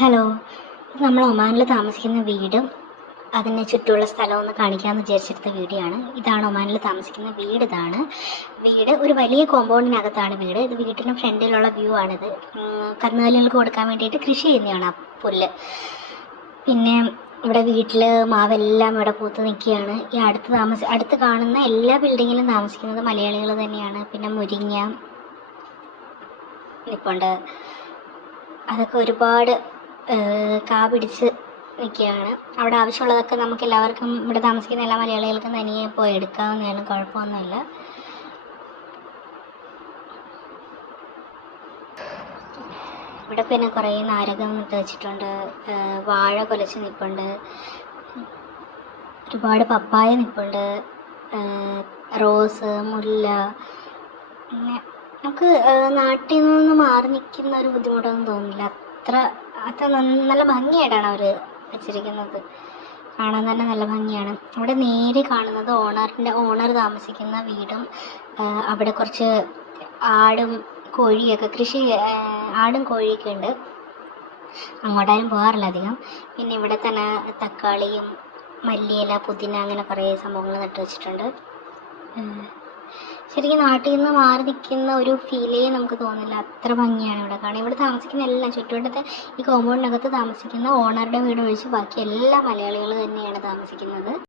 Hello, ഇത് നമ്മൾ ഒമാനിൽ താമസിക്കുന്ന വീടും അതിന് ചുറ്റുമുള്ള സ്ഥലവും ഒന്ന് കാണിക്കാമെന്ന് വിചാരിച്ചെടുത്ത വീഡിയോ ആണ്. ഇതാണ് ഒമാനിൽ താമസിക്കുന്ന വീട്. വീട് ഒരു വലിയ കോമ്പൗണ്ടിനകത്താണ് വീട്. ഇത് വീട്ടിന് ഫ്രണ്ടിലുള്ള വ്യൂ ആണിത്. കന്നുകാലികൾക്ക് കൊടുക്കാൻ വേണ്ടിയിട്ട് കൃഷി ചെയ്യുന്നതാണ് ആ പുല്ല്. പിന്നെ ഇവിടെ വീട്ടിൽ മാവെല്ലാം ഇവിടെ പൂത്ത് നിൽക്കുകയാണ്. ഈ അടുത്ത് കാണുന്ന എല്ലാ ബിൽഡിങ്ങിലും താമസിക്കുന്നത് മലയാളികൾ തന്നെയാണ്. പിന്നെ മുരിങ്ങ നിൽപ്പുണ്ട്. അതൊക്കെ ഒരുപാട് കാ പിടിച്ച് നിൽക്കുകയാണ്. അവിടെ ആവശ്യമുള്ളതൊക്കെ നമുക്ക് എല്ലാവർക്കും, ഇവിടെ താമസിക്കുന്ന എല്ലാ മലയാളികൾക്കും തനിയെ പോയി എടുക്കാവുന്നതാണ്, കുഴപ്പമൊന്നുമില്ല. ഇവിടെ പിന്നെ കുറേ നാരകം നട്ട് വെച്ചിട്ടുണ്ട്, വാഴ കുലച്ച് നിൽപ്പുണ്ട്, ഒരുപാട് പപ്പായ നിൽപ്പുണ്ട്, റോസ്, മുല്ല. പിന്നെ നമുക്ക് നാട്ടിൽ നിന്ന് മാറി നിൽക്കുന്ന ഒരു ബുദ്ധിമുട്ടൊന്നും തോന്നില്ല. അത്ര നല്ല ഭംഗിയായിട്ടാണ് അവർ വെച്ചിരിക്കുന്നത്. കാണാൻ തന്നെ നല്ല ഭംഗിയാണ്. അവിടെ നേരെ കാണുന്നത് ഓണർ താമസിക്കുന്ന വീടും അവിടെ കുറച്ച് ആടും കോഴിയൊക്കെ ആടും കോഴിയൊക്കെ ഉണ്ട്. അങ്ങോട്ടാരും പോകാറില്ല അധികം. പിന്നെ ഇവിടെ തന്നെ തക്കാളിയും മല്ലിയില, പുതിന, അങ്ങനെ കുറേ സംഭവങ്ങൾ നട്ടു വെച്ചിട്ടുണ്ട്. ശരിക്കും നാട്ടിൽ നിന്ന് മാറി നിൽക്കുന്ന ഒരു ഫീലേ നമുക്ക് തോന്നില്ല. അത്ര ഭംഗിയാണ് ഇവിടെ കാണാൻ. ഇവിടെ താമസിക്കുന്ന എല്ലാം, ചുറ്റുവട്ടത്തെ ഈ കോമ്പൗണ്ടിനകത്ത് താമസിക്കുന്ന ഓണറുടെ വീട് ഒഴിച്ച് ബാക്കി എല്ലാ മലയാളികൾ തന്നെയാണ് താമസിക്കുന്നത്.